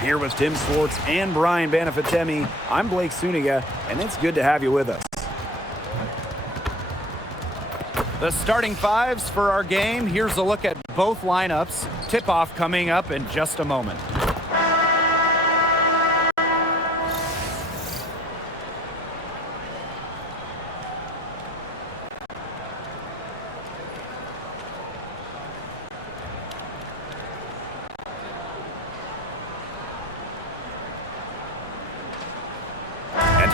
Here with Tim Swartz and Brian Banafitemi, I'm Blake Suniga, and it's good to have you with us. The starting fives for our game. Here's a look at both lineups. Tip-off coming up in just a moment.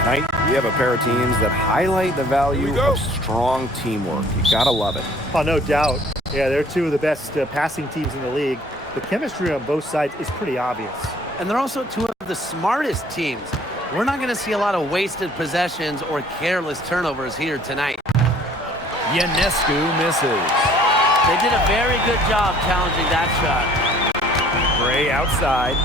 Tonight, we have a pair of teams that highlight the value of strong teamwork. You gotta love it. Oh, no doubt. Yeah, they're two of the best passing teams in the league. The chemistry on both sides is pretty obvious. And they're also two of the smartest teams. We're not going to see a lot of wasted possessions or careless turnovers here tonight. Ionescu misses. They did a very good job challenging that shot. Gray outside.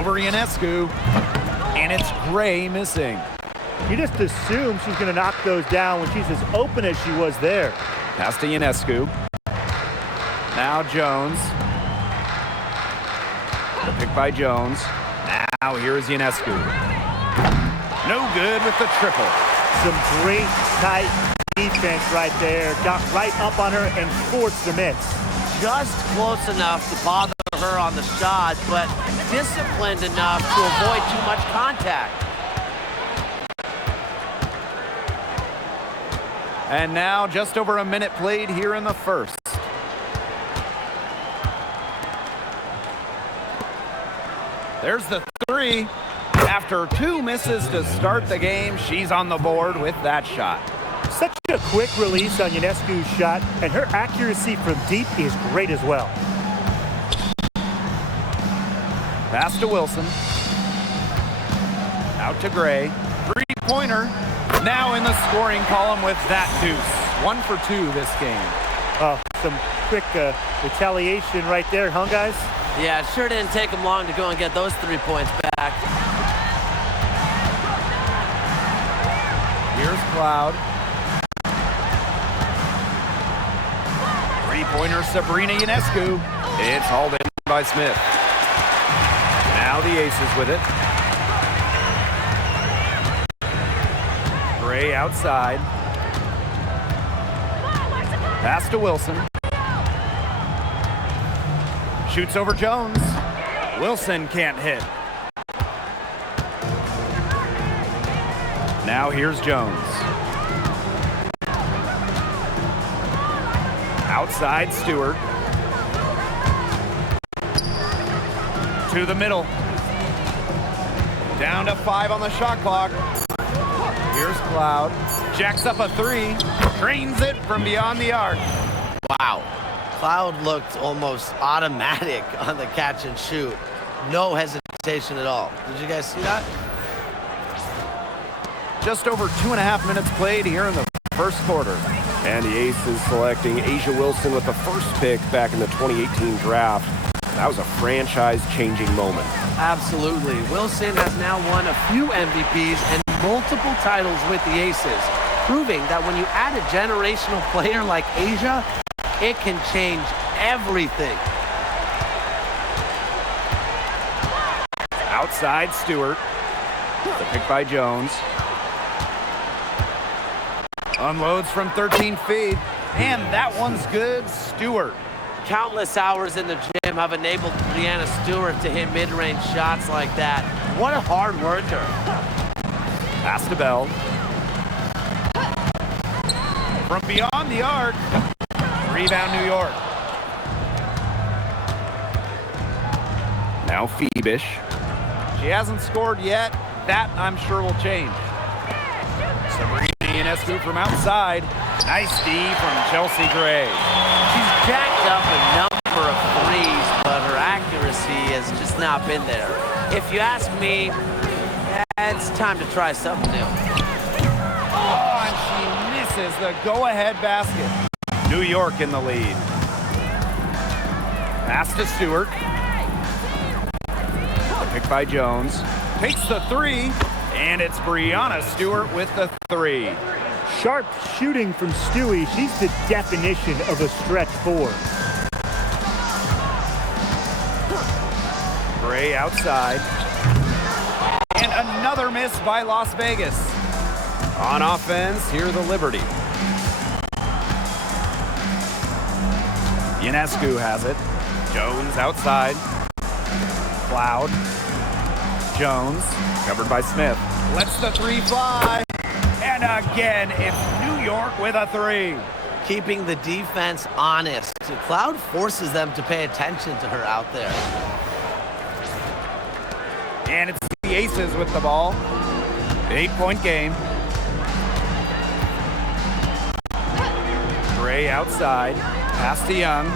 Over Ionescu, and it's Gray missing. You just assume she's going to knock those down when she's as open as she was there. Pass to Ionescu. Now Jones. The pick by Jones. Now here's Ionescu. No good with the triple. Some great tight defense right there. Got right up on her and forced the miss. Just close enough to bother her on the shot, but disciplined enough to avoid too much contact. And now just over a minute played here in the first. There's the three. After two misses to start the game, she's on the board with that shot. Such a quick release on Ionescu's shot, and her accuracy from deep is great as well. Pass to Wilson. Out to Gray. Three-pointer. Now in the scoring column with that deuce. 1 for 2 this game. Oh, some quick retaliation right there, huh, guys? Yeah, it sure didn't take them long to go and get those 3 points back. Here's Cloud. Three-pointer Sabrina Ionescu. It's hauled in by Smith. Now the Aces with it. Gray outside. Pass to Wilson. Shoots over Jones. Wilson can't hit. Now here's Jones. Outside Stewart. To the middle. Down to 5 on the shot clock. Here's Cloud. Jacks up a three. Drains it from beyond the arc. Wow. Cloud looked almost automatic on the catch and shoot. No hesitation at all. Did you guys see that? Just over 2.5 minutes played here in the first quarter. And the Aces selecting A'ja Wilson with the first pick back in the 2018 draft. That was a franchise-changing moment. Absolutely. Wilson has now won a few MVPs and multiple titles with the Aces, proving that when you add a generational player like A'ja, it can change everything. Outside Stewart. The pick by Jones. Unloads from 13 feet. And that one's good. Stewart. Countless hours in the gym have enabled Breanna Stewart to hit mid-range shots like that. What a hard worker. Pass to Bell. From beyond the arc. Rebound New York. Now Phoebish. She hasn't scored yet. That, I'm sure, will change. Sabrina Ionescu from outside. Nice D from Chelsea Gray. She's jacked up a number of threes, but her accuracy has just not been there. If you ask me, it's time to try something new. Oh, and she misses the go-ahead basket. New York in the lead. Pass to Stewart. Pick by Jones. Takes the three, and it's Breanna Stewart with the three. Sharp shooting from Stewie. She's the definition of a stretch four. Gray outside. And another miss by Las Vegas. On offense, here the Liberty. Ionescu has it. Jones outside. Cloud. Jones, covered by Smith. Lets the three fly. And again, it's New York with a three. Keeping the defense honest. Cloud forces them to pay attention to her out there. And it's the Aces with the ball. 8-point game. Gray outside. Pass to Young.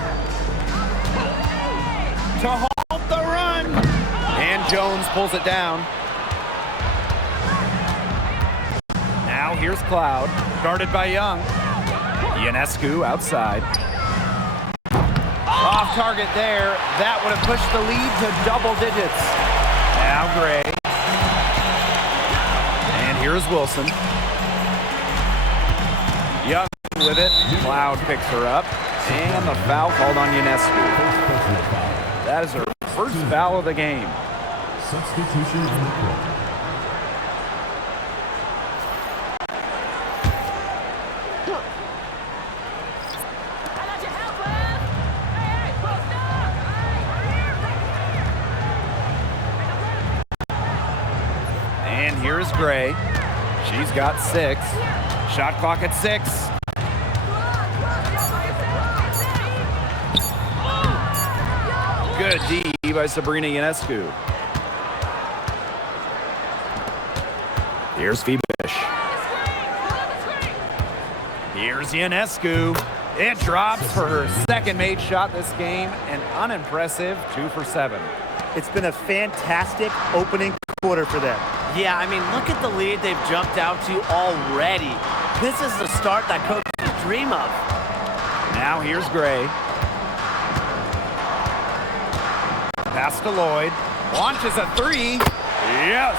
To halt the run. And Jones pulls it down. Now here's Cloud. Guarded by Young. Ionescu outside. Off target there. That would have pushed the lead to double digits. Now Gray. And here's Wilson. Young with it. Cloud picks her up. And the foul called on Ionescu. That is her first foul of the game. Substitution on the court. And here's Gray. She's got 6. Shot clock at 6. Good D by Sabrina Ionescu. Here's Fibish. Here's Ionescu. It drops for her second made shot this game. An unimpressive 2 for 7. It's been a fantastic opening quarter for them. Yeah, I mean, look at the lead they've jumped out to already. This is the start that coaches dream of. Now here's Gray. Pass to Lloyd. Launches a 3. Yes!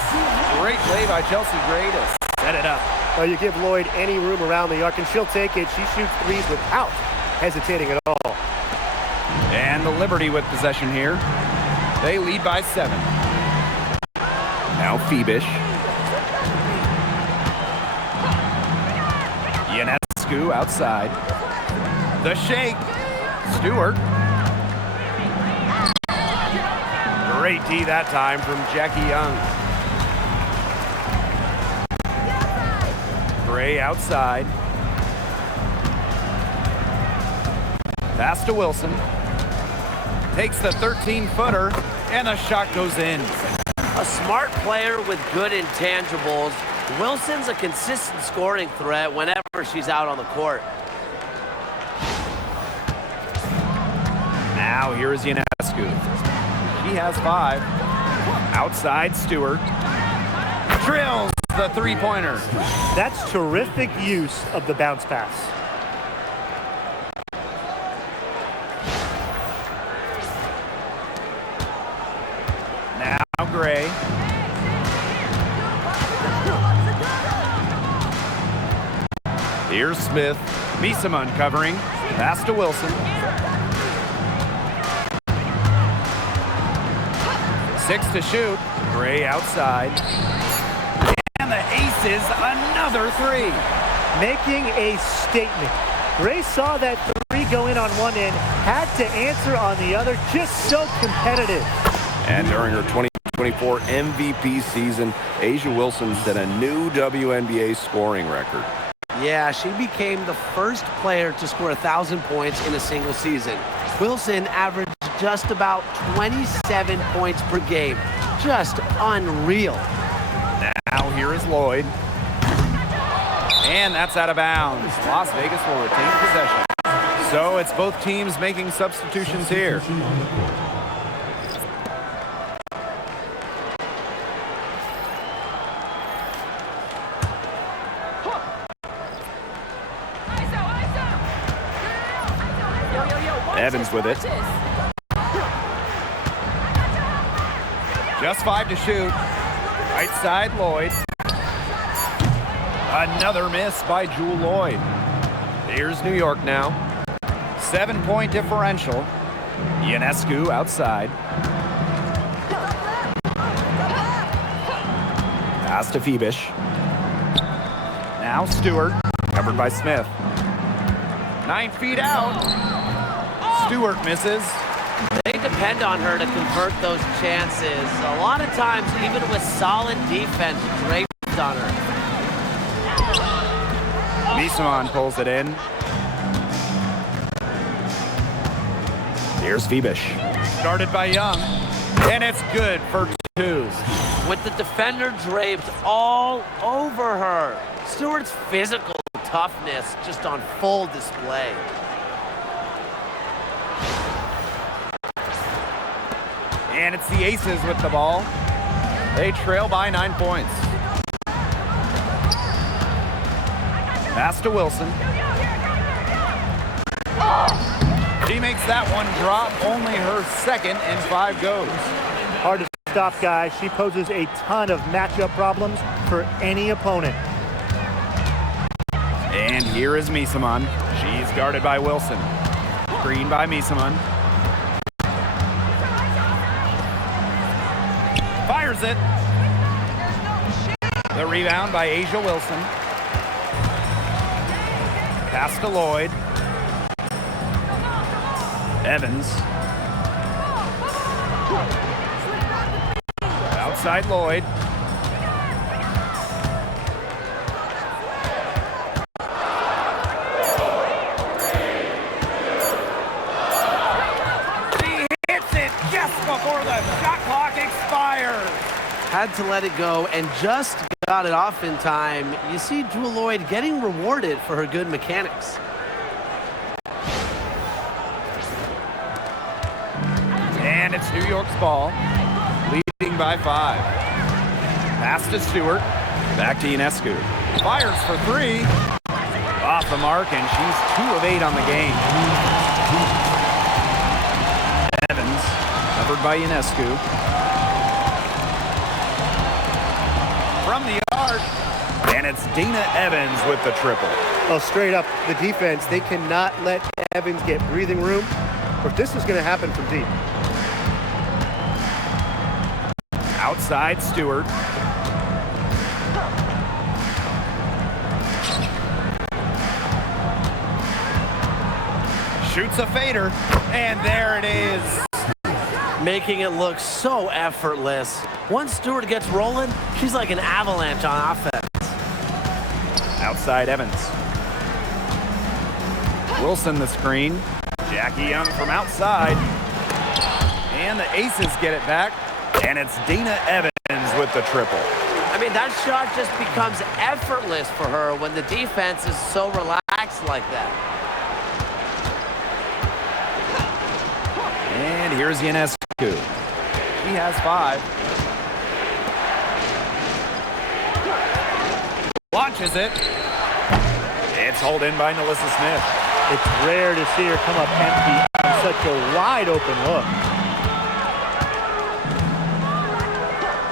Great play by Chelsea Gray to set it up. Well, you give Lloyd any room around the arc, and she'll take it. She shoots threes without hesitating at all. And the Liberty with possession here. They lead by 7. Now Fibish. Ionescu outside. The shake. Stewart. Great D that time from Jackie Young. Gray outside. Pass to Wilson. Takes the 13-footer, and a shot goes in. A smart player with good intangibles. Wilson's a consistent scoring threat whenever she's out on the court. Now here's Ionescu. She has 5. Outside Stewart. Drills the three-pointer. That's terrific use of the bounce pass. Now Gray. Here's Smith. Misama covering. Pass to Wilson. 6 to shoot. Gray outside. And the Aces, another 3. Making a statement. Gray saw that 3 go in on one end, had to answer on the other, just so competitive. And during her 2024 MVP season, Asia Wilson set a new WNBA scoring record. Yeah, she became the first player to score 1,000 points in a single season. Wilson averaged just about 27 points per game. Just unreal. Now here is Lloyd. And that's out of bounds. Las Vegas will retain possession. So it's both teams making substitutions here. Substitution on the court. Evans with it. Just 5 to shoot. Right side, Lloyd. Another miss by Jewel Lloyd. Here's New York now. 7-point differential. Ionescu outside. Pass to Phoebish. Now Stewart, covered by Smith. 9 feet out. Stewart misses. They depend on her to convert those chances. A lot of times, even with solid defense draped on her. Misaman pulls it in. Here's Phoebish. Started by Young. And it's good for 2. With the defender draped all over her. Stewart's physical toughness just on full display. And it's the Aces with the ball. They trail by 9 points. Pass to Wilson. She makes that one drop, only her second in 5 goes. Hard to stop, guys. She poses a ton of matchup problems for any opponent. And here is Misaman. She's guarded by Wilson. Screen by Misaman. Fires it. The rebound by Asia Wilson. Pass to Lloyd. Evans. Outside Lloyd. She hits it just before the shot clock expires. Had to let it go and just got it off in time. You see Jewel Lloyd getting rewarded for her good mechanics. And it's New York's ball, leading by 5. Pass to Stewart. Back to Ionescu. Fires for 3. Off the mark, and she's 2 of 8 on the game. Evans, covered by Ionescu. From the arc, and it's Dana Evans with the triple. Well, straight up, the defense, they cannot let Evans get breathing room, or this is going to happen from deep. Outside Stewart. Shoots a fader, and there it is. Making it look so effortless. Once Stewart gets rolling, she's like an avalanche on offense. Outside Evans. Wilson the screen. Jackie Young from outside. And the Aces get it back. And it's Dana Evans with the triple. I mean, that shot just becomes effortless for her when the defense is so relaxed like that. And here's Ionescu. She has 5. Launches it. It's hauled in by Melissa Smith. It's rare to see her come up empty on such a wide open look.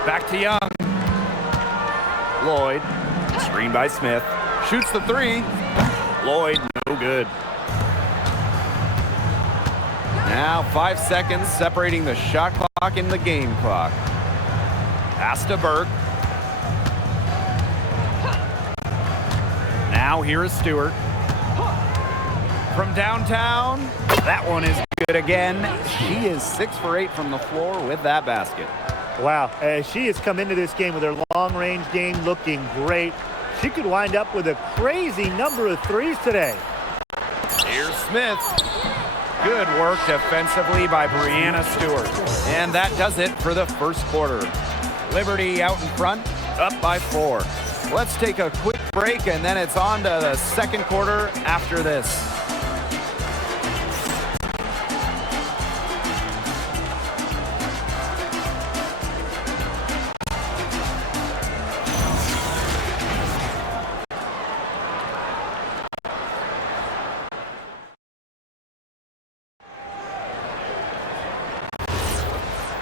Back to Young. Lloyd. Screen by Smith. Shoots the 3. Lloyd, no good. Now 5 seconds separating the shot clock and the game clock. Pass to Burke. Now here is Stewart. From downtown, that one is good again. She is 6 for 8 from the floor with that basket. Wow, she has come into this game with her long-range game looking great. She could wind up with a crazy number of 3s today. Here's Smith. Good work defensively by Brianna Stewart. And that does it for the first quarter. Liberty out in front, up by 4. Let's take a quick break, and then it's on to the second quarter after this.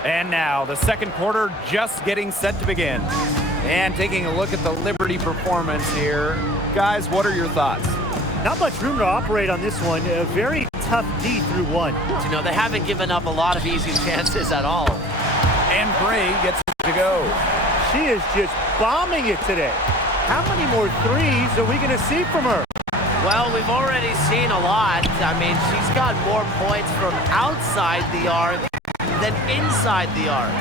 And now, the second quarter just getting set to begin. And taking a look at the Liberty performance here, guys, what are your thoughts? Not much room to operate on this one. A very tough D through one. You know, they haven't given up a lot of easy chances at all. And Gray gets to go. She is just bombing it today. How many more threes are we going to see from her? Well, we've already seen a lot. I mean, she's got more points from outside the arc than inside the arc.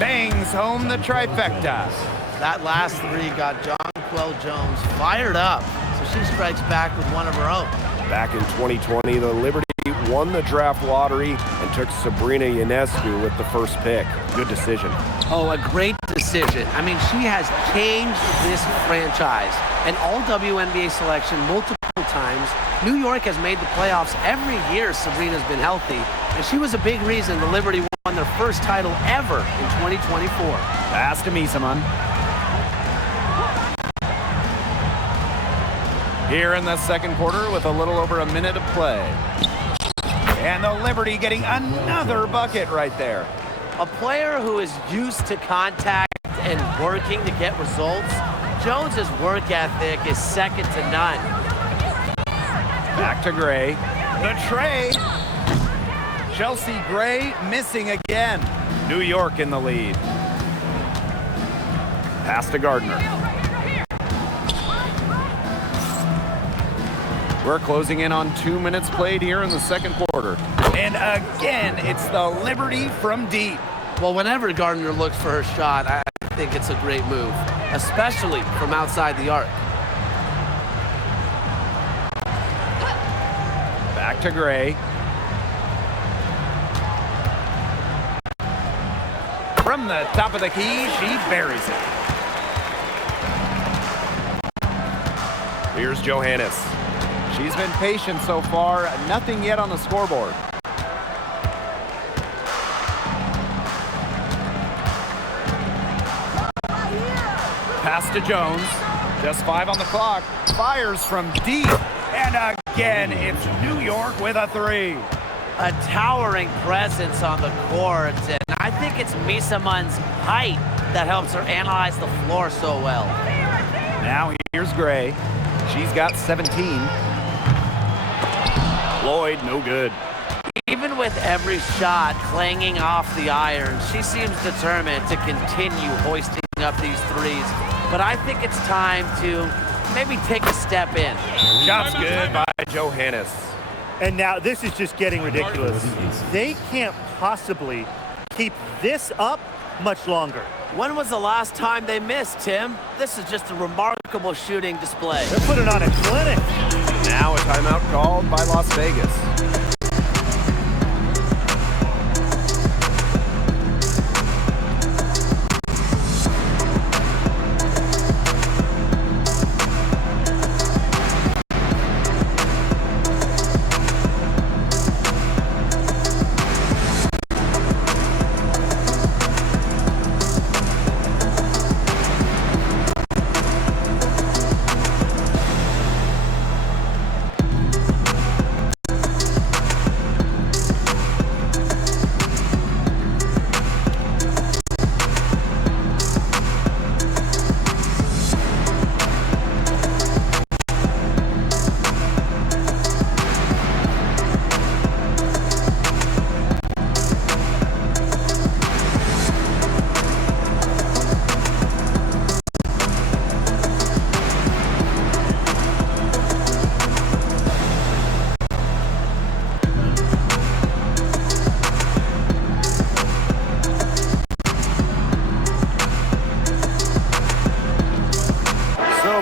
Bangs home the trifecta. That last three got Jonquel Jones fired up, so she strikes back with one of her own. Back in 2020, the Liberty won the draft lottery and took Sabrina Ionescu with the first pick. Good decision. Oh, a great decision. I mean, she has changed this franchise. An all-WNBA selection multiple times. New York has made the playoffs every year Sabrina's been healthy, and she was a big reason the Liberty won their first title ever in 2024. Pass to Misaman. Here in the second quarter with a little over a minute of play. And the Liberty getting another bucket right there. A player who is used to contact and working to get results, Jones's work ethic is second to none. Back to Gray. The tray. Chelsea Gray missing again. New York in the lead. Pass to Gardner. We're closing in on 2 minutes played here in the second quarter. And again, it's the Liberty from deep. Well, whenever Gardner looks for her shot, I think it's a great move, especially from outside the arc. Back to Gray. From the top of the key, she buries it. Here's Johannes. She's been patient so far, nothing yet on the scoreboard. Pass to Jones, just 5 on the clock, fires from deep, and again, it's New York with a 3. A towering presence on the court, and I think it's Misaman's height that helps her analyze the floor so well. Now here's Gray, she's got 17. Lloyd, no good. Even with every shot clanging off the iron, she seems determined to continue hoisting up these threes. But I think it's time to maybe take a step in. Shot's good by Johannes. And now this is just getting ridiculous. They can't possibly keep this up much longer. When was the last time they missed, Tim? This is just a remarkable shooting display. They're putting on a clinic. Now a timeout called by Las Vegas.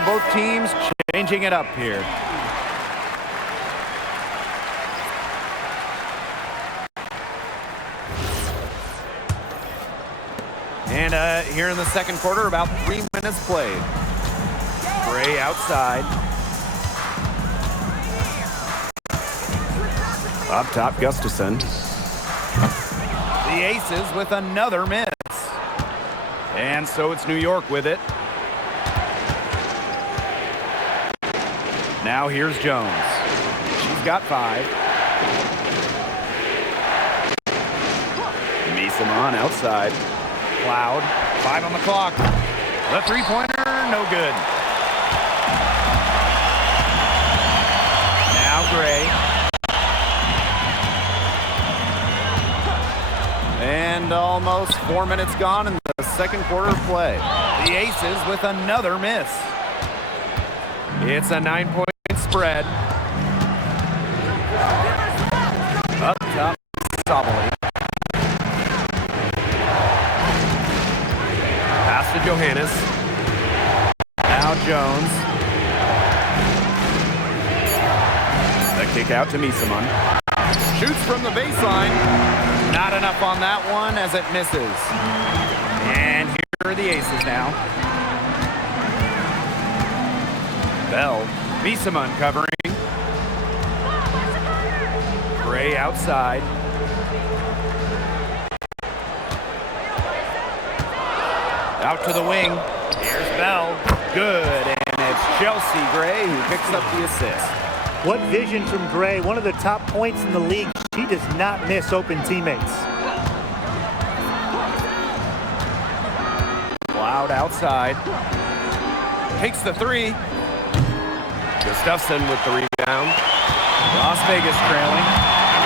Both teams changing it up here. And here in the second quarter, about 3 minutes played. Gray outside. Up top, Gustafson. The Aces with another miss. And so it's New York with it. Now here's Jones. She's got 5. Misaman outside. Cloud, 5 on the clock. The three-pointer, no good. Now Gray. And almost 4 minutes gone in the second quarter of play. The Aces with another miss. It's a 9-point spread. Up top, Soboli. Pass to Johannes. Now Jones. The kick out to Misamon. Shoots from the baseline. Not enough on that one as it misses. And here are the Aces now. Bell. Misamon covering. Gray outside. Out to the wing. Here's Bell. Good. And it's Chelsea Gray who picks up the assist. What vision from Gray. One of the top points in the league. She does not miss open teammates. Loud outside. Takes the three. Gustafson with the rebound. Las Vegas trailing.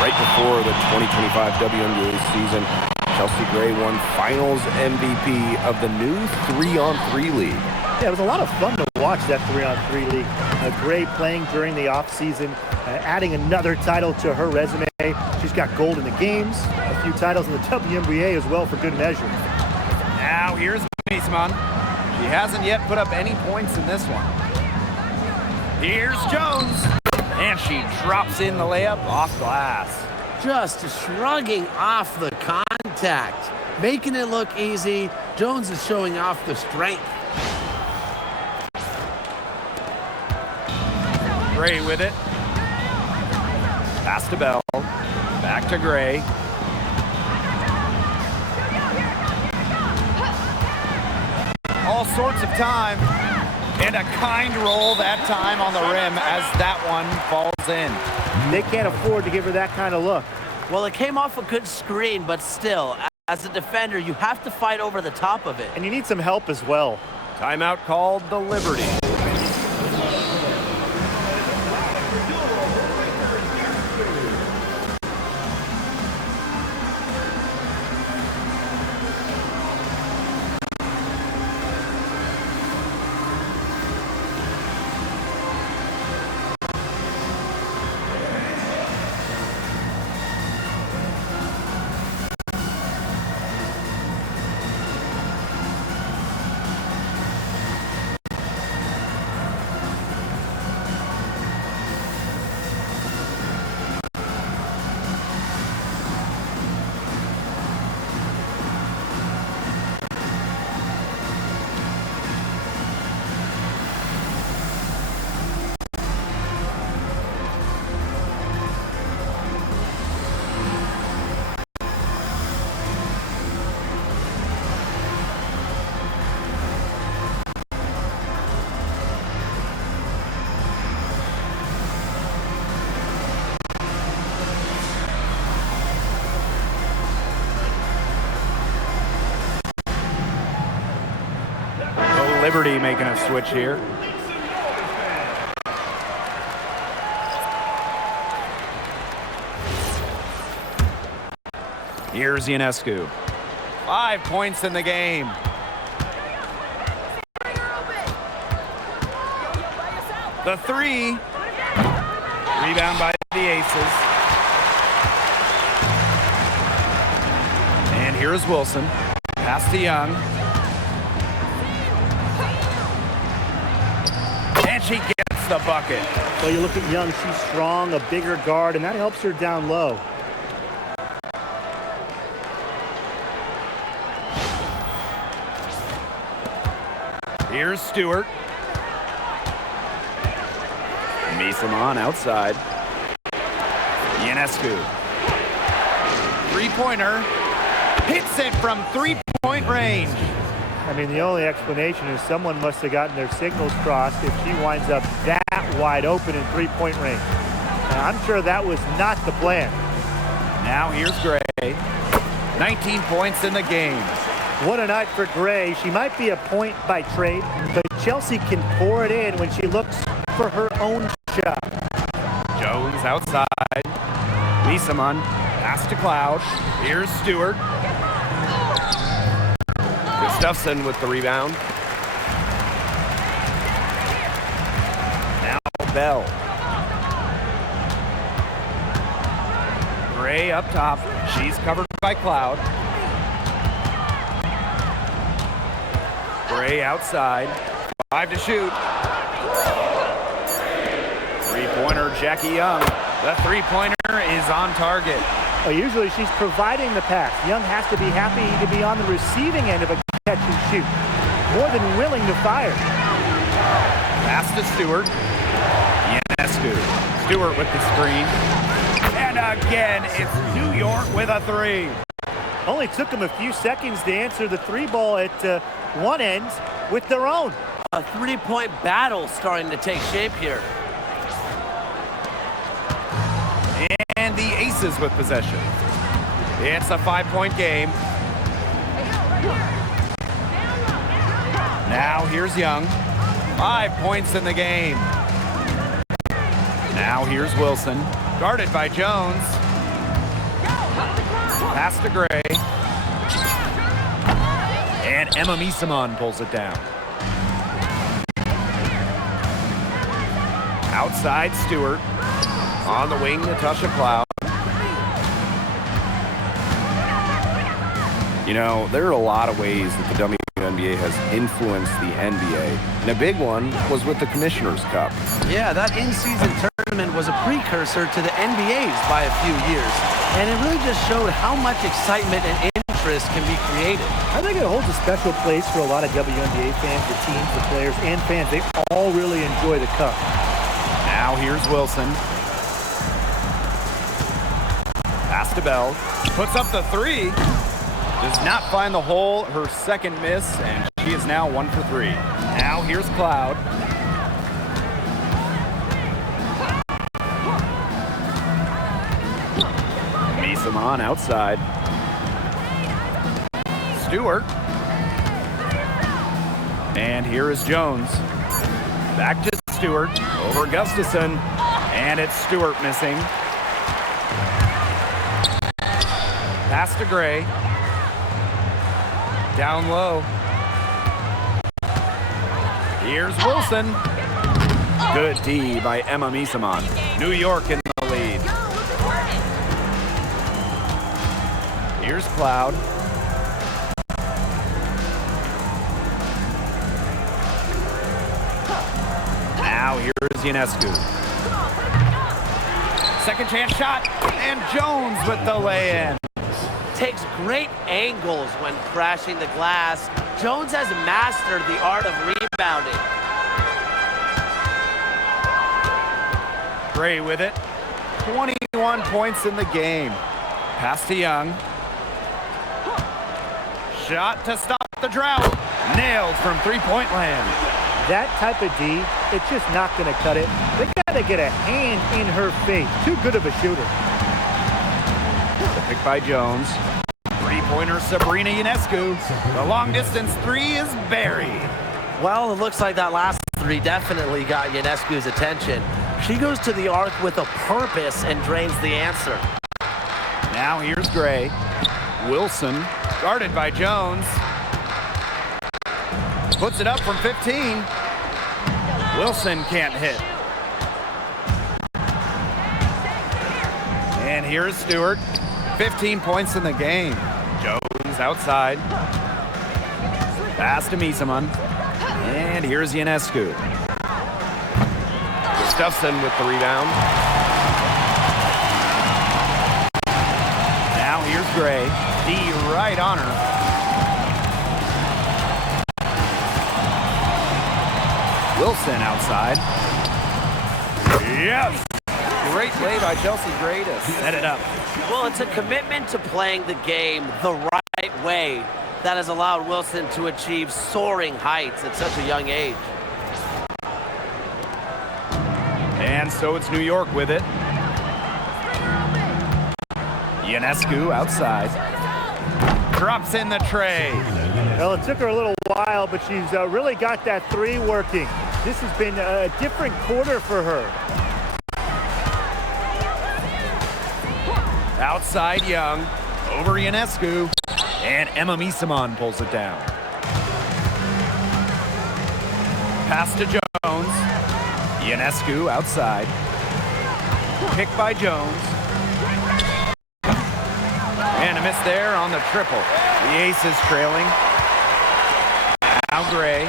Right before the 2025 WNBA season, Chelsea Gray won Finals MVP of the new 3-on-3 league. Yeah, it was a lot of fun to watch that 3-on-3 league. Gray playing during the offseason, adding another title to her resume. She's got gold in the games, a few titles in the WNBA as well for good measure. Now here's Misamon. She hasn't yet put up any points in this one. Here's Jones. And she drops in the layup off glass. Just shrugging off the contact. Making it look easy. Jones is showing off the strength. Gray with it. Pass to Bell. Back to Gray. All sorts of time. And a kind roll that time on the rim as that one falls in. They can't afford to give her that kind of look. Well, it came off a good screen, but still, as a defender, you have to fight over the top of it. And you need some help as well. Timeout called the Liberty. Liberty making a switch here. Here's Ionescu. 5 points in the game. The three. Rebound by the Aces. And here's Wilson. Pass to Young. And she gets the bucket. Well, you look at Young, she's strong, a bigger guard, and that helps her down low. Here's Stewart. Misamon outside. Ionescu. Three-pointer. Hits it from three-point range. I mean, the only explanation is someone must have gotten their signals crossed if she winds up that wide open in three-point range. And I'm sure that was not the plan. Now here's Gray. 19 points in the game. What a night for Gray. She might be a point by trade, but Chelsea can pour it in when she looks for her own shot. Jones outside. Misaman, pass to Cloud. Here's Stewart. Gustafson with the rebound. Now Bell. Gray up top. She's covered by Cloud. Gray outside. 5 to shoot. Three-pointer, Jackie Young. The three-pointer is on target. Well, usually she's providing the pass. Young has to be happy to be on the receiving end of a catch and shoot. More than willing to fire. Pass to Stewart. Ionescu. Stewart with the screen. And again, it's New York with a three. Only took them a few seconds to answer the three ball at one end with their own. A three-point battle starting to take shape here. And the Aces with possession. It's a 5-point game. Now here's Young. 5 points in the game. Now here's Wilson. Guarded by Jones. Pass to Gray. And Emma Misaman pulls it down. Outside Stewart. On the wing, Natasha Cloud. You know, there are a lot of ways that the WNBA has influenced the NBA, and a big one was with the Commissioner's Cup. Yeah, that in-season tournament was a precursor to the NBA's by a few years, and it really just showed how much excitement and interest can be created. I think it holds a special place for a lot of WNBA fans, the teams, the players, and fans. They all really enjoy the cup. Now here's Wilson. Pass to Bell. Puts up the three. Does not find the hole. Her second miss, and she is now 1 for 3. Now here's Cloud. Misaman outside. Stewart. And here is Jones. Back to Stewart. Over Gustafson. And it's Stewart missing. Pass to Gray. Down low. Here's Wilson. Good D by Emma Misaman. New York in the lead. Here's Cloud. Now here's Ionescu. Second chance shot, and Jones with the lay-in. Takes great angles when crashing the glass. Jones has mastered the art of rebounding. Gray with it. 21 points in the game. Pass to Young. Shot to stop the drought. Nailed from three-point land. That type of D, it's just not going to cut it. They got to get a hand in her face. Too good of a shooter. Pick by Jones. Three-pointer Sabrina Ionescu. The long-distance three is buried. Well, it looks like that last three definitely got Ionescu's attention. She goes to the arc with a purpose and drains the answer. Now here's Gray. Wilson, guarded by Jones. Puts it up from 15. Wilson can't hit. And here's Stewart. 15 points in the game. Jones outside. Pass to Misaman. And here's Ionescu. Gustafson with the rebound. Now here's Gray. D right on her. Wilson outside. Yes! Great play by Chelsea Gray to set it up. Well, it's a commitment to playing the game the right way that has allowed Wilson to achieve soaring heights at such a young age. And so it's New York with it. Ionescu outside. Drops in the tray. Well, it took her a little while, but she's really got that three working. This has been a different quarter for her. Outside Young, over Ionescu, and Emma Misamon pulls it down. Pass to Jones. Ionescu outside. Picked by Jones. And a miss there on the triple. The Aces trailing. Now Gray.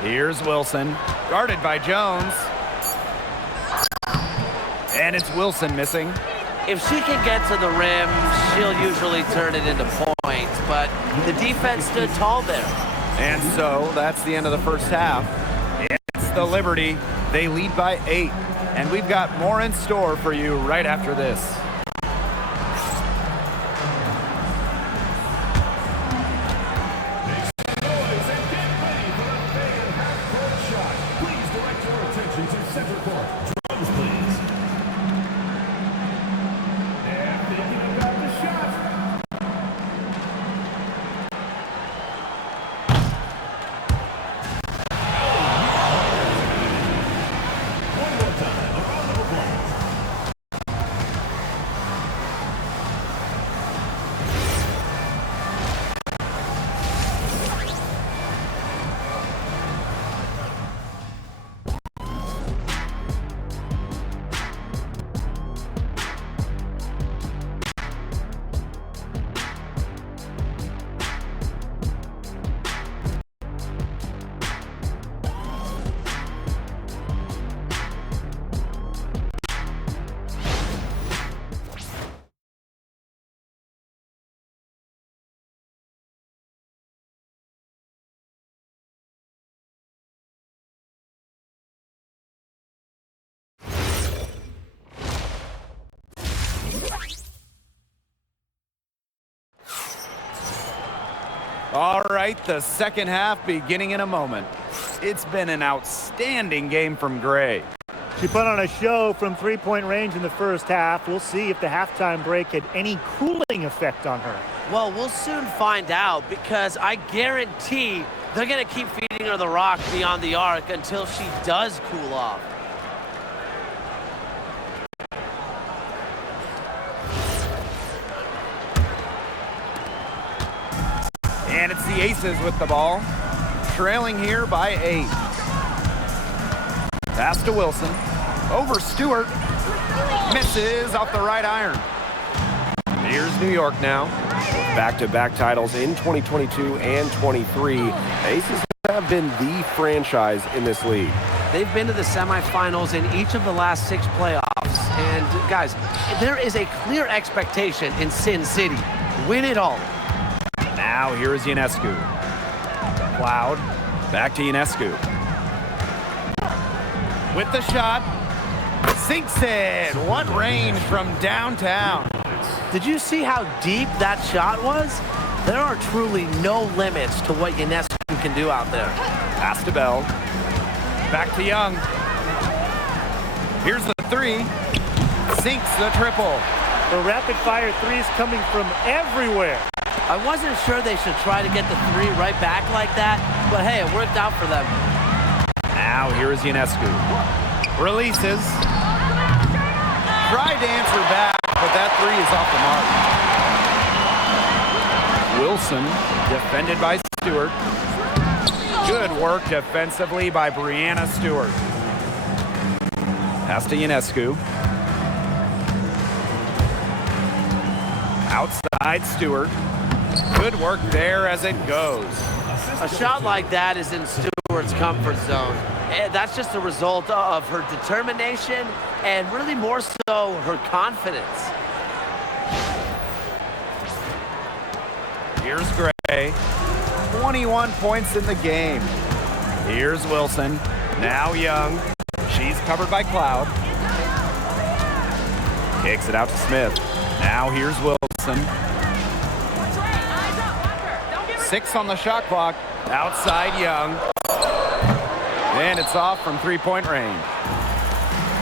Here's Wilson, guarded by Jones. And it's Wilson missing. If she can get to the rim, she'll usually turn it into points, but the defense stood tall there. And so that's the end of the first half. It's the Liberty. They lead by 8. And we've got more in store for you right after this. All right, the second half beginning in a moment. It's been an outstanding game from Gray. She put on a show from three-point range in the first half. We'll see if the halftime break had any cooling effect on her. Well, we'll soon find out because I guarantee they're going to keep feeding her the rock beyond the arc until she does cool off. And it's the Aces with the ball, trailing here by 8. Pass to Wilson, over Stewart, misses off the right iron. Here's New York now. Back-to-back titles in 2022 and 23. The Aces have been the franchise in this league. They've been to the semifinals in each of the last 6 playoffs. And guys, there is a clear expectation in Sin City. Win it all. Now here is Ionescu. Cloud, back to Ionescu. With the shot, sinks it. What range from downtown. Did you see how deep that shot was? There are truly no limits to what Ionescu can do out there. Pass to Bell. Back to Young. Here's the 3. Sinks the triple. The rapid-fire threes coming from everywhere. I wasn't sure they should try to get the 3 right back like that, but hey, it worked out for them. Now here is Ionescu. Releases. Tried to answer back, but that 3 is off the mark. Wilson, defended by Stewart. Good work defensively by Brianna Stewart. Pass to Ionescu. Outside Stewart. Good work there as it goes. A shot like that is in Stewart's comfort zone. And that's just a result of her determination and really more so her confidence. Here's Gray. 21 points in the game. Here's Wilson. Now Young. She's covered by Cloud. Kicks it out to Smith. Now here's Wilson. 6 on the shot clock. Outside Young. And it's off from 3-point range.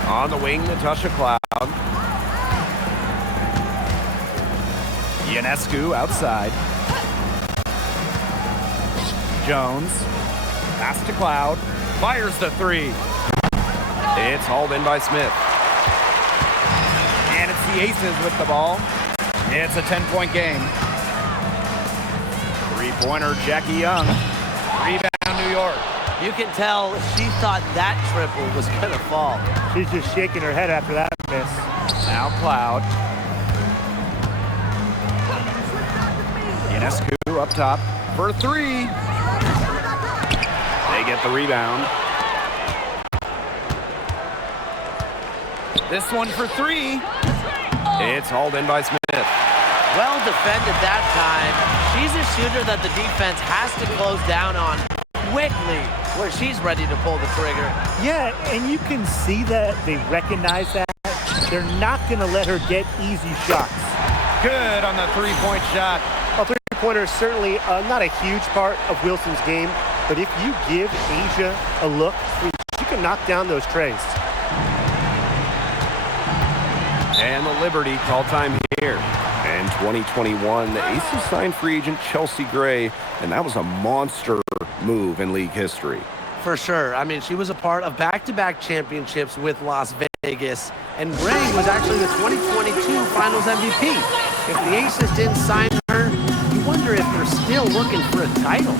On the wing, Natasha Cloud. Ionescu outside. Jones. Pass to Cloud. Fires the three. It's hauled in by Smith. And it's the Aces with the ball. It's a 10-point game. Three-pointer, Jackie Young. Rebound, New York. You can tell she thought that triple was going to fall. She's just shaking her head after that miss. Now Cloud. Ionescu up top for three. They get the rebound. This one for three. It's hauled in by Smith. Well defended that time. She's a shooter that the defense has to close down on quickly where she's ready to pull the trigger. Yeah, and you can see that they recognize that. They're not going to let her get easy shots. Good on the three-point shot. A three-pointer is certainly not a huge part of Wilson's game, but if you give Asia a look, she can knock down those trays. And the Liberty call time here. In 2021, the Aces signed free agent Chelsea Gray, and that was a monster move in league history. For sure. I mean, she was a part of back-to-back championships with Las Vegas, and Gray was actually the 2022 Finals MVP. If the Aces didn't sign her, you wonder if they're still looking for a title.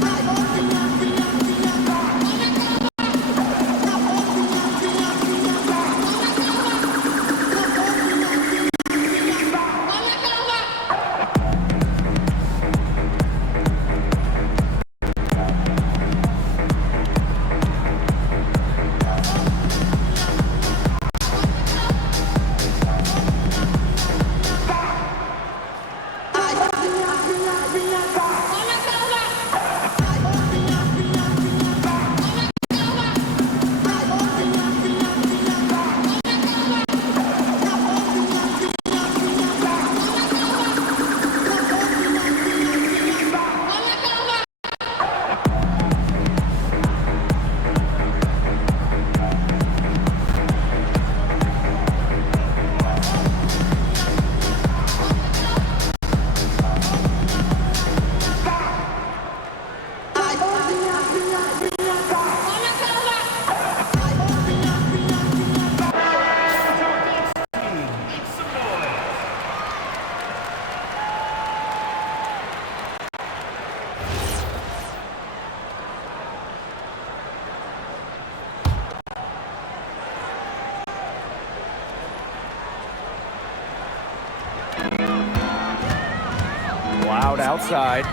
Cloud outside.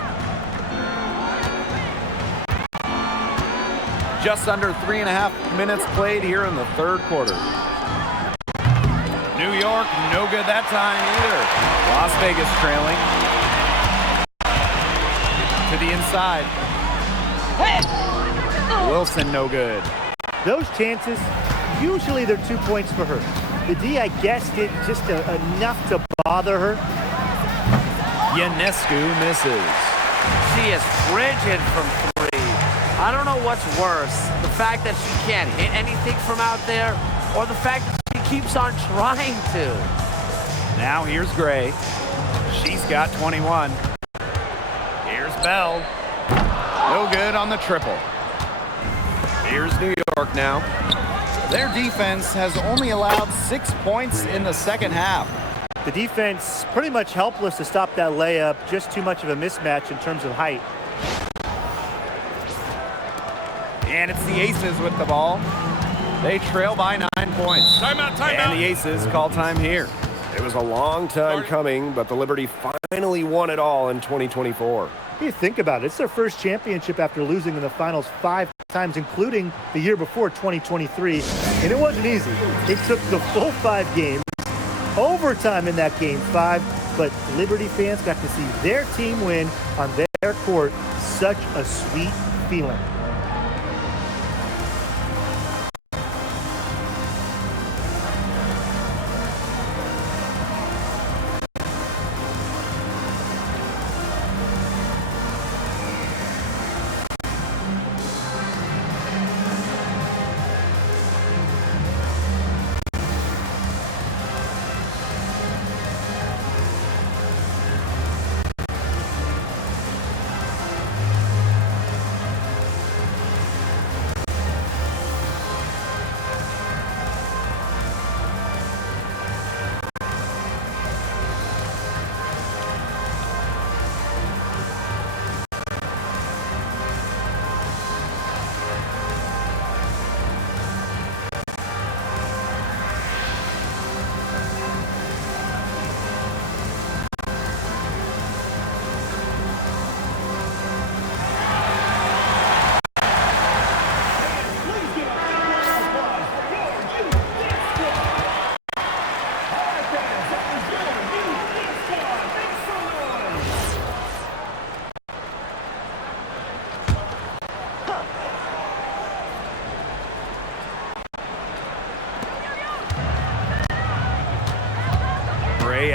Just under 3.5 minutes played here in the third quarter. New York, no good that time either. Las Vegas trailing. To the inside. Wilson, no good. Those chances, usually they're 2 points for her. The D, I guess, did just enough to bother her. Ionescu misses. She is frigid from three. I don't know what's worse, the fact that she can't hit anything from out there, or the fact that she keeps on trying to. Now here's Gray. She's got 21. Here's Bell. No good on the triple. Here's New York now. Their defense has only allowed 6 points in the second half. The defense pretty much helpless to stop that layup. Just too much of a mismatch in terms of height. And it's the Aces with the ball. They trail by 9 points. Timeout. And the Aces call time here. It was a long time coming, but the Liberty finally won it all in 2024. You think about it, it's their first championship after losing in the finals 5 times, including the year before, 2023. And it wasn't easy. It took the full 5 games, overtime in that game 5, but Liberty fans got to see their team win on their court. Such a sweet feeling.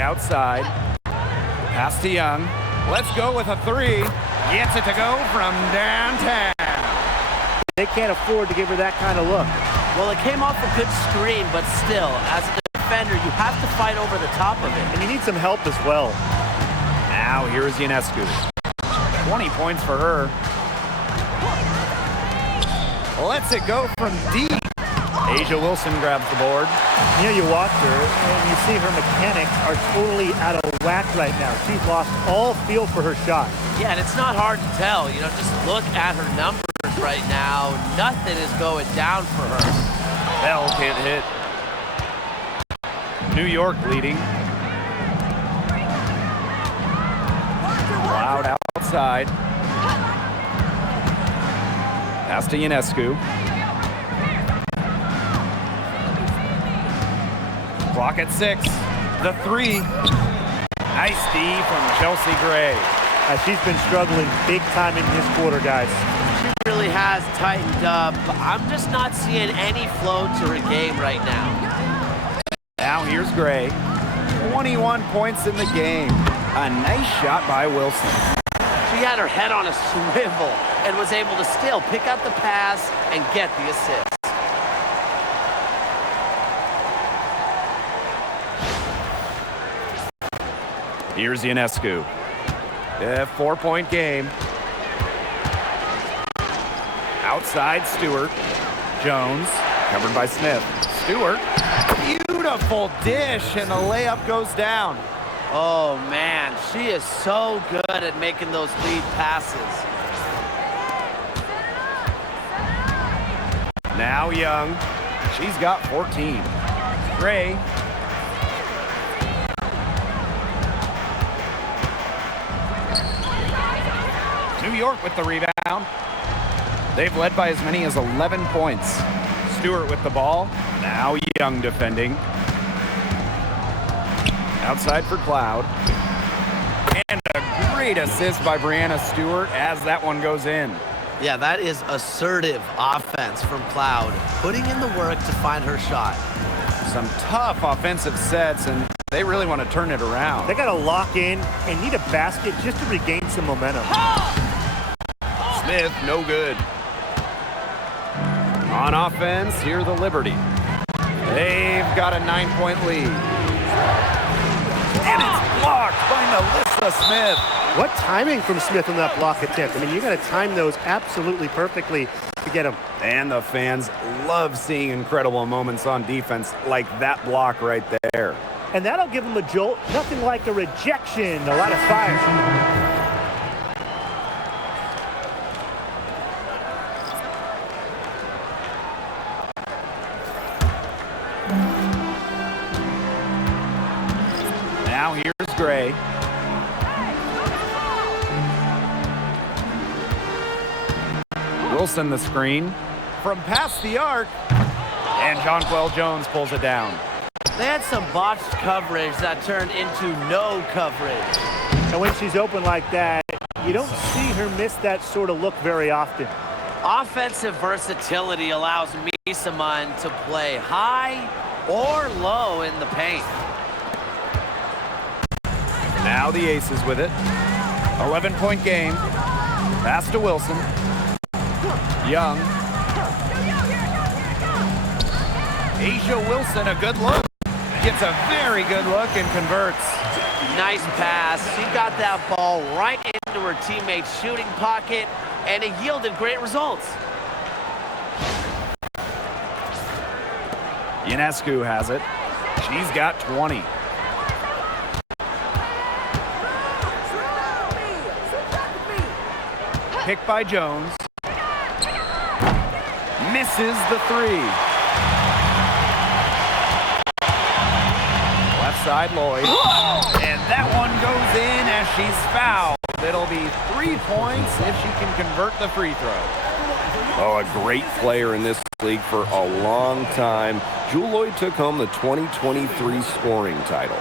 outside. Pass to Young. Let's go with a three. Gets it to go from downtown. They can't afford to give her that kind of look. Well, it came off a good screen, but still, as a defender, you have to fight over the top of it. And you need some help as well. Now here's Ionescu. 20 points for her. Lets it go from deep. Asia Wilson grabs the board. You know, you watch her, and you see her mechanics are totally out of whack right now. She's lost all feel for her shot. Yeah, and it's not hard to tell. You know, just look at her numbers right now. Nothing is going down for her. Bell can't hit. New York leading. Loud outside. Pass to Ionescu. Clock at 6. The three. Nice D from Chelsea Gray. She's been struggling big time in this quarter, guys. She really has tightened up. I'm just not seeing any flow to her game right now. Now here's Gray. 21 points in the game. A nice shot by Wilson. She had her head on a swivel and was able to still pick up the pass and get the assist. Here's Ionescu. 4-point game. Outside Stewart. Jones, covered by Smith. Stewart, beautiful dish, and the layup goes down. Oh, man, she is so good at making those lead passes. Now Young. She's got 14. Gray. New York with the rebound. They've led by as many as 11 points. Stewart with the ball. Now Young defending. Outside for Cloud. And a great assist by Brianna Stewart as that one goes in. Yeah, that is assertive offense from Cloud, putting in the work to find her shot. Some tough offensive sets, and they really want to turn it around. They got to lock in and need a basket just to regain some momentum. Smith, no good. On offense, here the Liberty. They've got a 9-point lead. And it's blocked by Melissa Smith. What timing from Smith on that block attempt? I mean, you got to time those absolutely perfectly to get them. And the fans love seeing incredible moments on defense like that block right there. And that'll give them a jolt. Nothing like a rejection. A lot of fire. Now here's Gray. Wilson the screen from past the arc. And Jonquel Jones pulls it down. They had some botched coverage that turned into no coverage. And when she's open like that, you don't see her miss that sort of look very often. Offensive versatility allows Misaman to play high or low in the paint. Now the Aces with it. 11-point game. Pass to Wilson. Young. Asia Wilson, a good look. Gets a very good look and converts. Nice pass. She got that ball right into her teammate's shooting pocket, and it yielded great results. Ionescu has it. She's got 20. Picked by Jones. Misses the three. Left side, Lloyd. And that one goes in as she's fouled. It'll be 3 points if she can convert the free throw. Oh, a great player in this league for a long time. Jewel Lloyd took home the 2023 scoring title.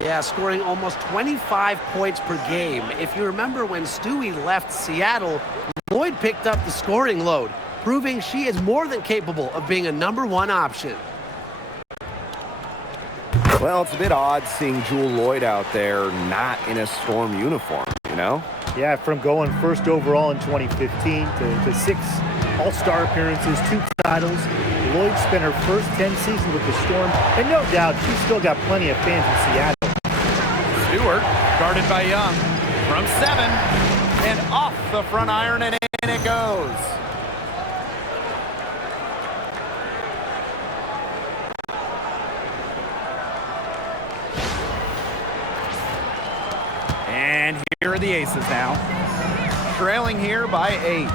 Yeah, scoring almost 25 points per game. If you remember when Stewie left Seattle, Lloyd picked up the scoring load, proving she is more than capable of being a #1 option. Well, it's a bit odd seeing Jewel Lloyd out there not in a Storm uniform, you know? Yeah, from going first overall in 2015 to 6 All-Star appearances, 2 titles, Lloyd spent her first 10 seasons with the Storm, and no doubt she's still got plenty of fans in Seattle. Stewart, guarded by Young, from 7, and off the front iron, and in it goes. And here are the Aces now, trailing here by 8.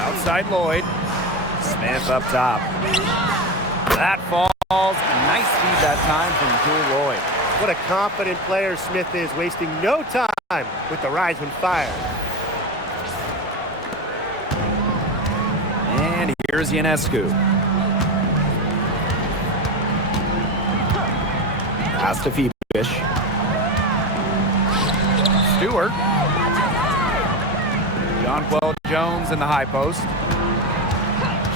Outside Lloyd, Smith up top. That falls. Nice feed that time from Jewel Lloyd. What a confident player Smith is, wasting no time with the Rising Fire. And here's Ionescu. Pass to Phoebish. Stewart. Jonquel Jones in the high post.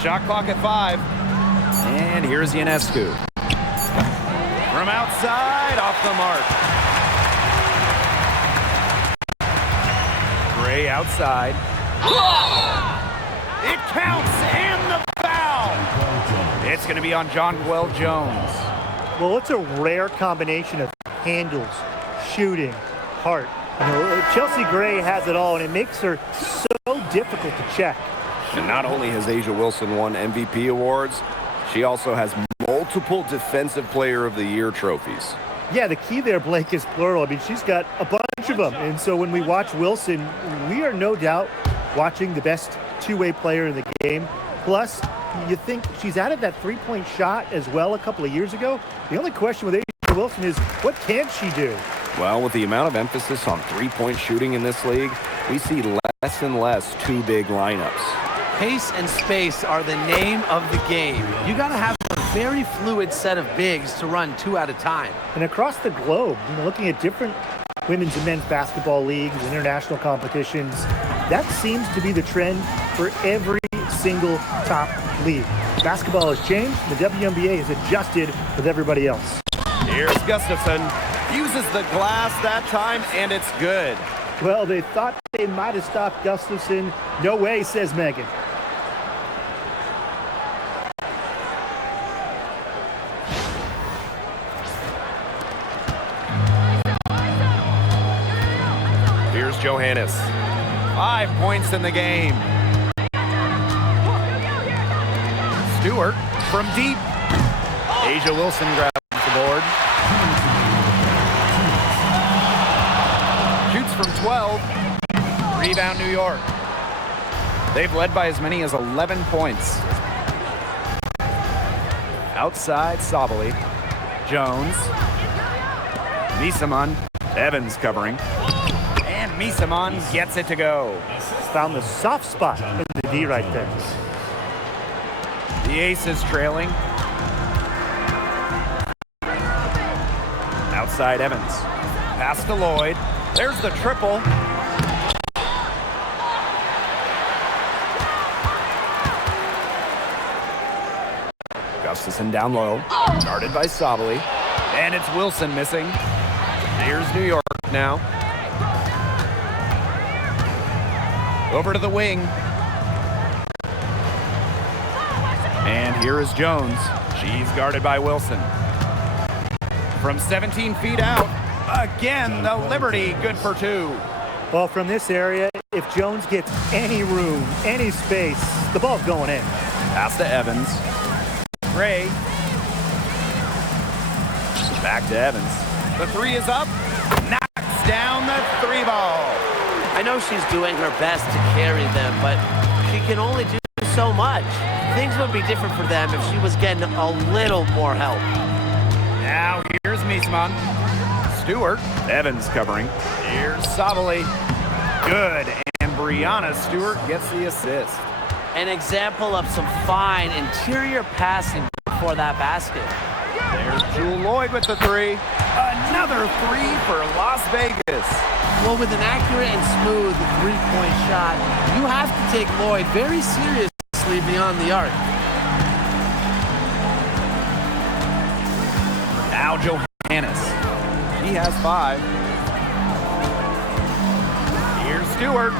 Shot clock at 5. And here's Ionescu. From outside, off the mark. Gray outside. It counts, and the foul. It's going to be on Jonquel Jones. Well, it's a rare combination of handles, shooting, heart. You know, Chelsea Gray has it all, and it makes her so difficult to check. And not only has A'ja Wilson won MVP awards, she also has multiple Defensive Player of the Year trophies. Yeah, the key there, Blake, is plural. I mean, she's got a bunch of them. And so when we watch Wilson, we are no doubt watching the best two-way player in the game. Plus, you think she's added that three-point shot as well a couple of years ago. The only question with A'ja Wilson is, what can she do? Well, with the amount of emphasis on three-point shooting in this league, we see less and less two-big lineups. Pace and space are the name of the game. You got to have a very fluid set of bigs to run 2 at a time. And across the globe, you know, looking at different women's and men's basketball leagues, international competitions, that seems to be the trend for every single top league. Basketball has changed. The WNBA has adjusted with everybody else. Here's Gustafson. Uses the glass that time, and it's good. Well, they thought they might have stopped Gustafson. No way, says Megan. Here's Johannes. 5 points in the game. Stewart from deep. A'ja Wilson grabs the board. Shoots from 12. Rebound New York. They've led by as many as 11 points. Outside Sabali. Jones. Misaman. Evans covering. And Misaman gets it to go. Found the soft spot in the D right there. The Aces trailing. Outside Evans. Pass to Lloyd. There's the triple. Gustafson down low. Guarded by Sabali. And it's Wilson missing. Here's New York now. Over to the wing. And here is Jones. She's guarded by Wilson. From 17 feet out, again, the Liberty, good for 2. Well, from this area, if Jones gets any room, any space, the ball's going in. Pass to Evans. Gray. Back to Evans. The 3 is up. Knocks down the 3 ball. I know she's doing her best to carry them, but she can only do so much. Things would be different for them if she was getting a little more help. Now here's Miesman. Stewart. Evans covering. Here's Sabali. Good. And Brianna Stewart gets the assist. An example of some fine interior passing before that basket. There's Jewel Lloyd with the 3. Another 3 for Las Vegas. Well, with an accurate and smooth three-point shot, you have to take Lloyd very seriously beyond the arc. Now Johannes. She has 5. Here's Stewart.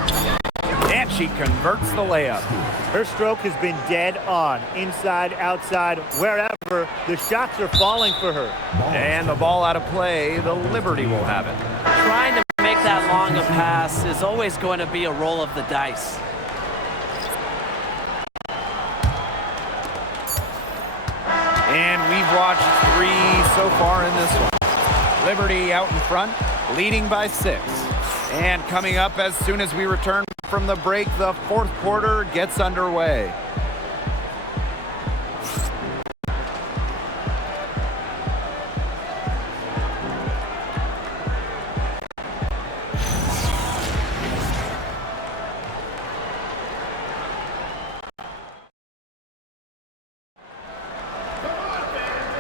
And she converts the layup. Her stroke has been dead on. Inside, outside, wherever. The shots are falling for her. And the ball out of play. The Liberty will have it. Trying to make that long a pass is always going to be a roll of the dice. And we've watched 3 so far in this one. Liberty out in front, leading by 6. And coming up as soon as we return from the break, the 4th quarter gets underway.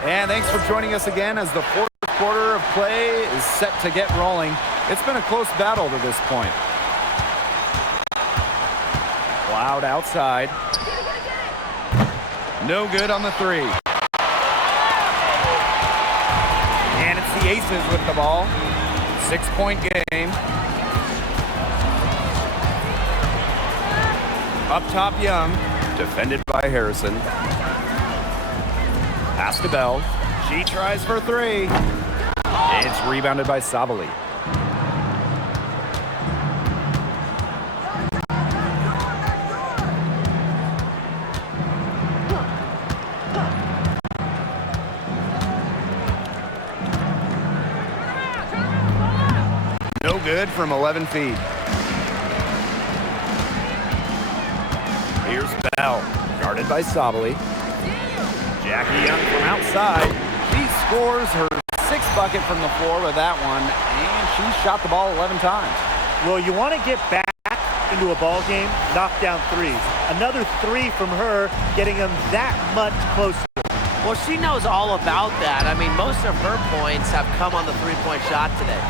And thanks for joining us again as the 4th quarter of play is set to get rolling. It's been a close battle to this point. Cloud outside. No good on the 3. And it's the Aces with the ball. 6-point game. Up top, Young. Defended by Harrison. Pass to Bell. She tries for 3. It's rebounded by Sabali. No good from 11 feet. Here's Bell. Guarded by Sabali. Jackie Young from outside. She scores her 6th bucket from the floor with that one, and she shot the ball 11 times. Well, you want to get back into a ball game, knock down 3s. Another 3 from her, getting them that much closer. Well, she knows all about that. I mean, most of her points have come on the 3-point shot today.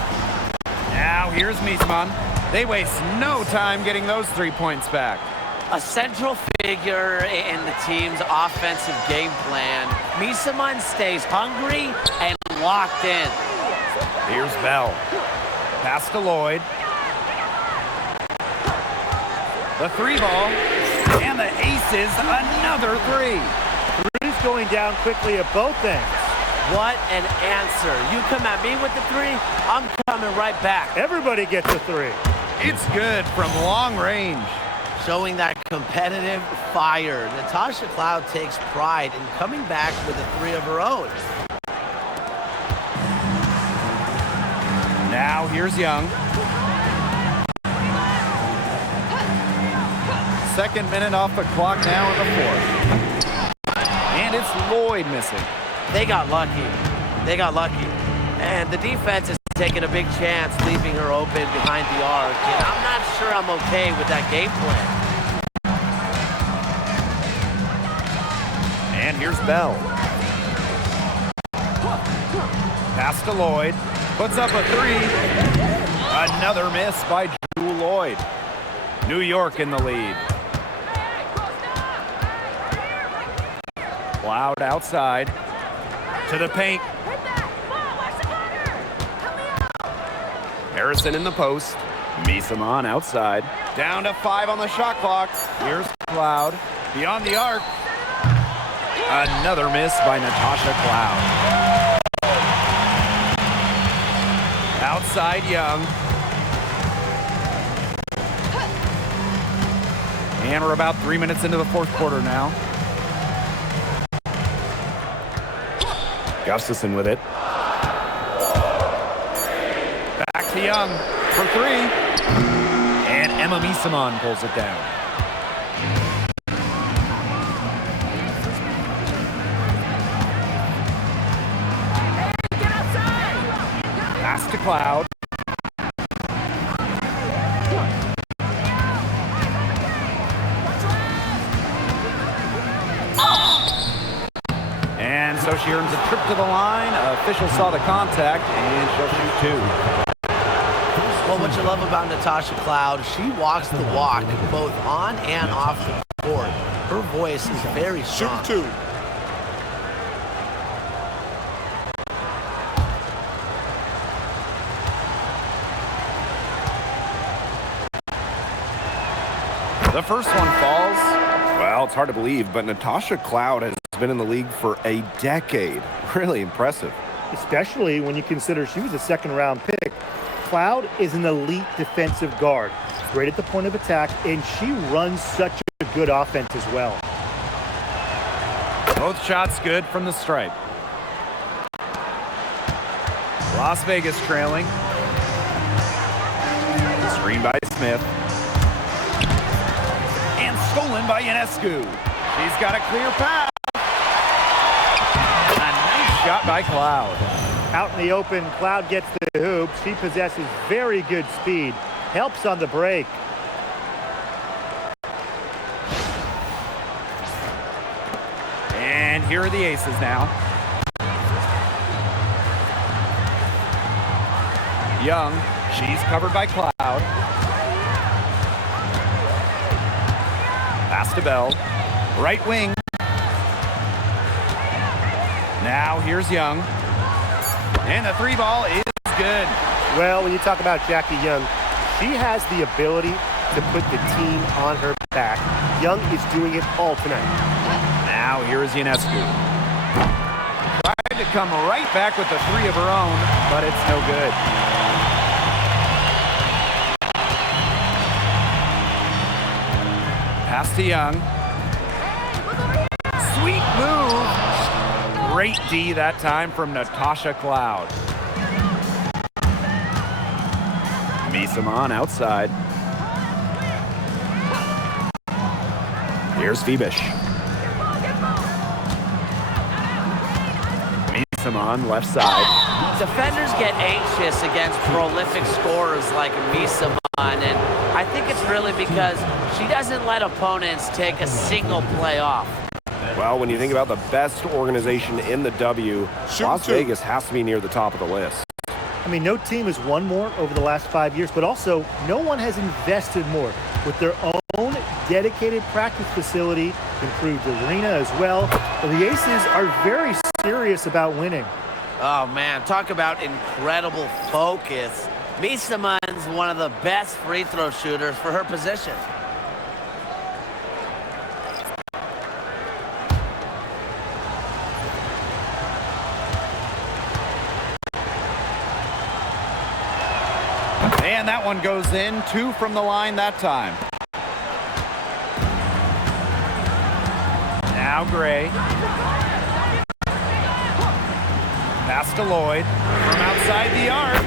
Now here's Miesman. They waste no time getting those 3 points back. A central figure in the team's offensive game plan. Miesman stays hungry and locked in. Here's Bell. Pass to Lloyd. The 3 ball. And the Aces, another 3. 3's going down quickly at both ends. What an answer. You come at me with the 3, I'm coming right back. Everybody gets a 3. It's good from long range. Showing that competitive fire. Natasha Cloud takes pride in coming back with a 3 of her own. Now here's Young. 2nd minute off the clock now in the 4th. And it's Lloyd missing. They got lucky. They got lucky. And the defense is taking a big chance, leaving her open behind the arc. And I'm not sure I'm okay with that game plan. And here's Bell. Pass to Lloyd. Puts up a 3. Another miss by Jewel Lloyd. New York in the lead. Cloud outside. To the paint. Harrison in the post. Miesman outside. Down to 5 on the shot clock. Here's Cloud. Beyond the arc. Another miss by Natasha Cloud. Outside Young. And we're about 3 minutes into the 4th quarter now. Gustafson with it. Back to Young for 3. And Emma Miesman pulls it down. Pass to Cloud. And so she earns a trip to the line. Official saw the contact, and she'll shoot 2. Well, what you love about Natasha Cloud, she walks the walk, both on and off the court. Her voice is very strong. Shoot 2. The first one falls. Well, it's hard to believe, but Natasha Cloud has been in the league for a decade. Really impressive. Especially when you consider she was a second-round pick. Cloud is an elite defensive guard. Great at the point of attack, and she runs such a good offense as well. Both shots good from the stripe. Las Vegas trailing. Screen by Smith. And stolen by Ionescu. She's got a clear path. A nice shot by Cloud. Out in the open, Cloud gets the hoop. She possesses very good speed. Helps on the break. And here are the aces now. Young, she's covered by Cloud. Pass to Bell. Right wing. Now here's Young. And the three ball is good. Well, when you talk about Jackie Young, she has the ability to put the team on her back. Young is doing it all tonight. Now here is Ionescu. Tried to come right back with the three of her own, but it's no good. Pass to Young. Sweet move. Great D that time from Natasha Cloud. Misamon outside. Here's Fibish. Misamon left side. Defenders get anxious against prolific scorers like Misamon, and I think it's really because she doesn't let opponents take a single play off. Well, when you think about the best organization in the W, Las Vegas has to be near the top of the list. I mean, no team has won more over the last 5 years, but also no one has invested more with their own dedicated practice facility, improved arena as well. The Aces are very serious about winning. Oh, man, talk about incredible focus. Misamon's one of the best free throw shooters for her position. And that one goes in. 2 from the line that time. Now Gray. Pass to Lloyd from outside the arc.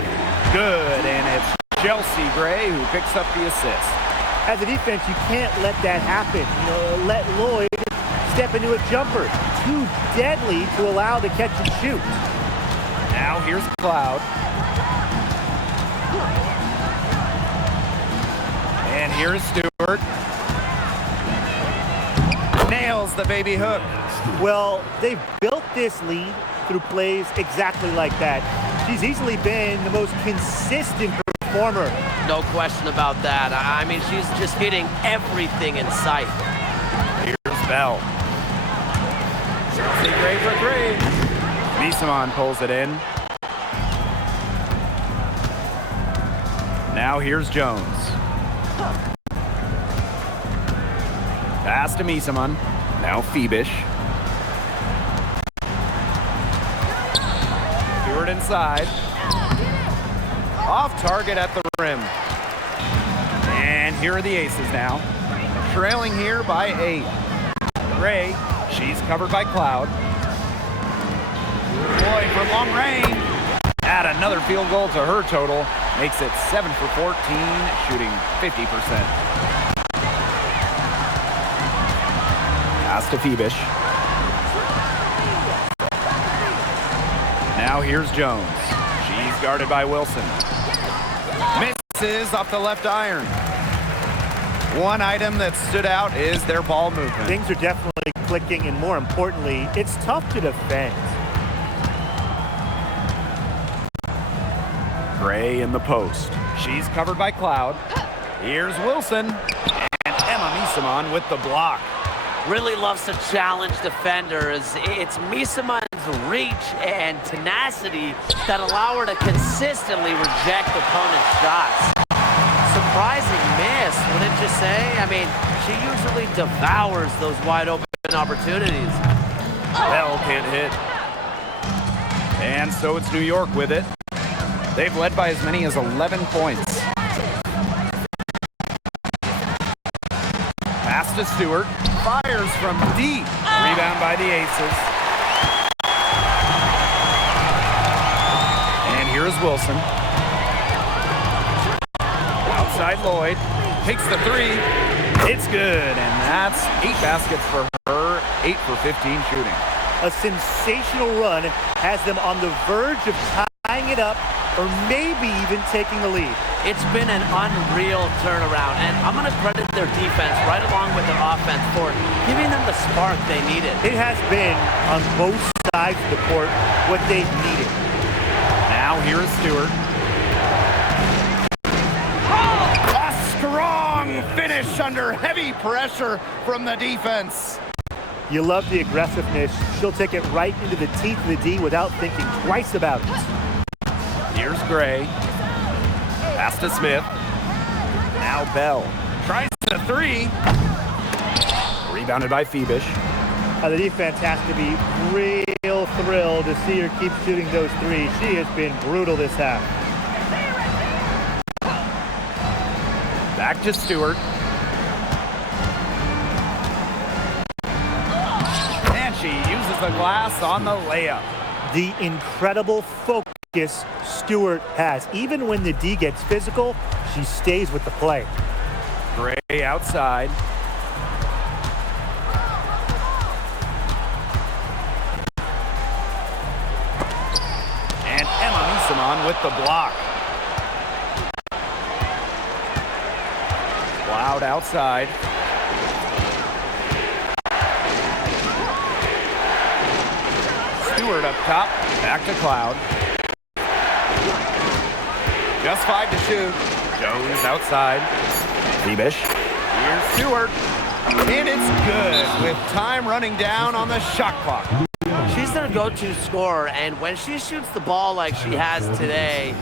Good, and it's Chelsea Gray who picks up the assist. As a defense, you can't let that happen. Let Lloyd step into a jumper. Too deadly to allow the catch and shoot. Now here's Cloud. And here's Stewart. Nails the baby hook. Well, they've built this lead through plays exactly like that. She's easily been the most consistent performer. No question about that. I mean, she's just hitting everything in sight. Here's Bell. Chelsea Gray for 3. Misamon pulls it in. Now here's Jones. Pass to Misamon. Now Fibish. Stewart inside. Off target at the rim. And here are the Aces now. Trailing here by 8. Gray, she's covered by Cloud. Boy, from long range. Add another field goal to her total. Makes it 7 for 14, shooting 50%. Pass to Fibish. Now here's Jones. She's guarded by Wilson. Misses off the left iron. One item that stood out is their ball movement. Things are definitely clicking, and more importantly, it's tough to defend. Gray in the post. She's covered by Cloud. Here's Wilson. And Emma Misamon with the block. Really loves to challenge defenders. It's Misamon's reach and tenacity that allow her to consistently reject opponents' shots. surprising miss, wouldn't you say? I mean, she usually devours those wide open opportunities. Bell can't hit. And so it's New York with it. They've led by as many as 11 points. Pass to Stewart. Fires from deep. Rebound by the Aces. And here's Wilson. Outside Lloyd. Takes the three. It's good. And that's 8 baskets for her. 8 for 15 shooting. A sensational run has them on the verge of tying it up or maybe even taking the lead. It's been an unreal turnaround, and I'm going to credit their defense right along with their offense for giving them the spark they needed. It has been, on both sides of the court, what they've needed. Now here is Stewart. A strong finish under heavy pressure from the defense. You love the aggressiveness. She'll take it right into the teeth of the D without thinking twice about it. Here's Gray. Pass to Smith. Now Bell. Tries the three. Rebounded by Phoebish. The defense has to be real thrilled to see her keep shooting those threes. She has been brutal this half. Back to Stewart. And she uses the glass on the layup. The incredible focus Stewart has. Even when the D gets physical, she stays with the play. Gray outside. And Emma Misamon with the block. Cloud outside. Stewart up top. Back to Cloud. Just 5 to shoot. Jones outside. Phoebish. Here's Stewart. And it's good with time running down on the shot clock. She's their go-to scorer, and when she shoots the ball like she has today,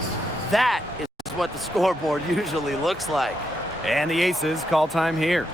that is what the scoreboard usually looks like. And the Aces call time here.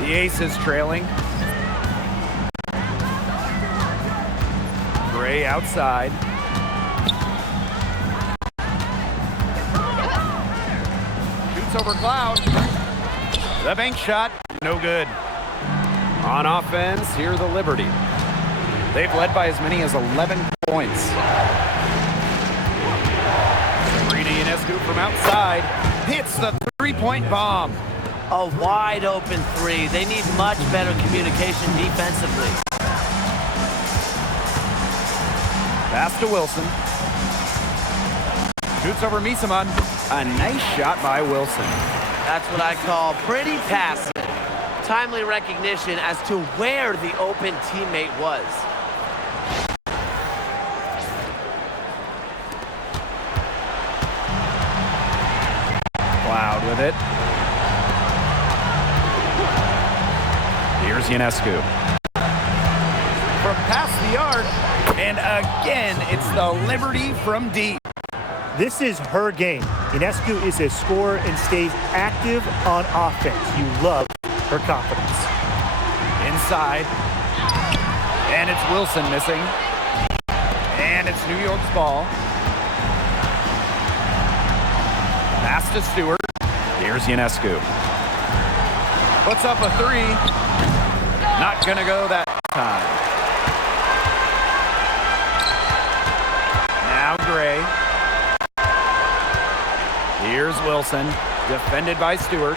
The Aces trailing. Gray outside. Shoots over Cloud. The bank shot, no good. On offense, here the Liberty. They've led by as many as 11 points. Sabrina Ionescu from outside hits the three-point bomb. A wide open three. They need much better communication defensively. Pass to Wilson. Shoots over Misamon. A nice shot by Wilson. That's what I call pretty passive. Timely recognition as to where the open teammate was. Cloud with it. Here Here's Ionescu. From past the arc, and again, it's the Liberty from deep. This is her game. Ionescu is a scorer and stays active on offense. You love her confidence. Inside. And it's Wilson missing. And it's New York's ball. Pass to Stewart. Here's Ionescu. Puts up a three. Not gonna go that time. Now Gray. Here's Wilson, defended by Stewart.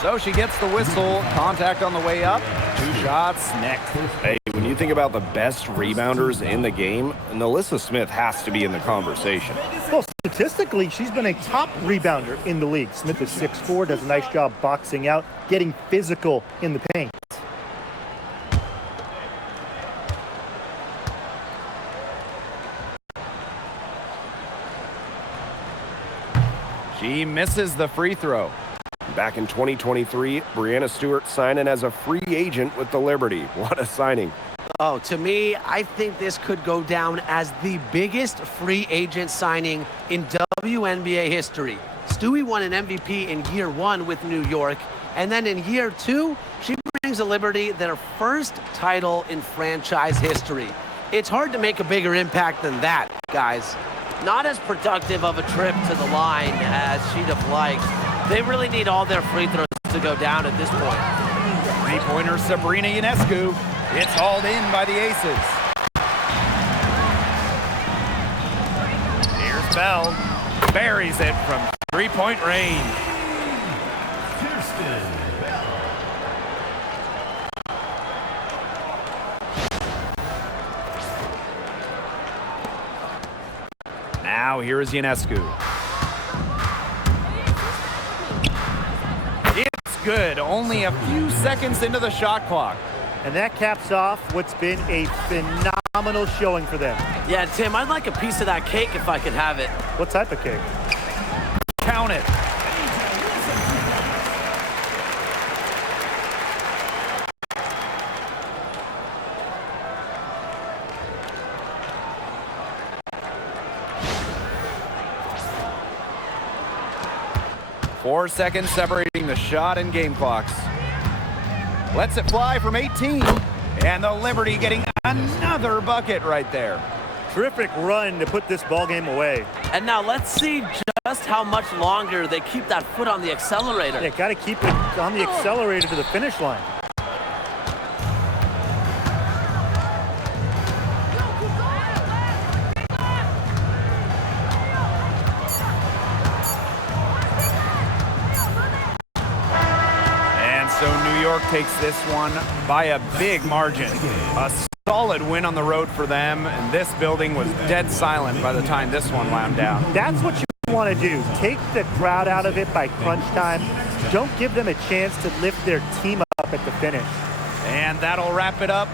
So she gets the whistle. Contact on the way up. 2 shots next. Hey, when you think about the best rebounders in the game, Nalissa Smith has to be in the conversation. Well, statistically, she's been a top rebounder in the league. Smith is 6'4", does a nice job boxing out, getting physical in the paint. She misses the free throw. Back in 2023, Brianna Stewart signing as a free agent with the Liberty. What a signing. Oh, to me, I think this could go down as the biggest free agent signing in WNBA history. Stewie won an MVP in year 1 with New York, and then in year 2, she brings the Liberty their first title in franchise history. It's hard to make a bigger impact than that, guys. Not as productive of a trip to the line as she'd have liked. They really need all their free throws to go down at this point. Three-pointer Sabrina Ionescu. It's hauled in by the Aces. Here's Bell. Buries it from three-point range. Now here is Ionescu. It's good. Only a few seconds into the shot clock. And that caps off what's been a phenomenal showing for them. Yeah, Tim, I'd like a piece of that cake if I could have it. What type of cake? Count it. Four seconds separating the shot and game clocks. Lets it fly from 18. And the Liberty getting another bucket right there. Terrific run to put this ball game away. And now let's see just how much longer they keep that foot on the accelerator. Yeah, got to keep it on the accelerator to the finish line. So New York takes this one by a big margin. A solid win on the road for them, and this building was dead silent by the time this one wound down. That's what you want to do. Take the crowd out of it by crunch time. Don't give them a chance to lift their team up at the finish. And that'll wrap it up